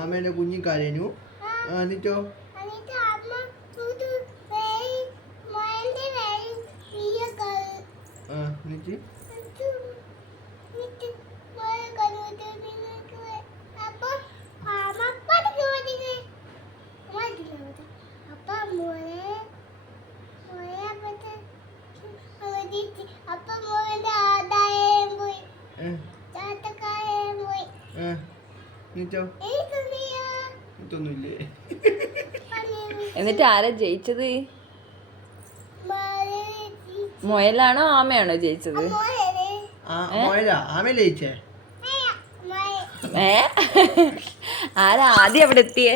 ആമേന്റെ കുഞ്ഞി കരഞ്ഞു. എന്നിട്ടോ എന്നിട്ട് ആരാ ജയിച്ചത്? മുയലാണോ ആമയാണോ ജയിച്ചത്? ആരാ ആദ്യം അവിടെ എത്തിയേ?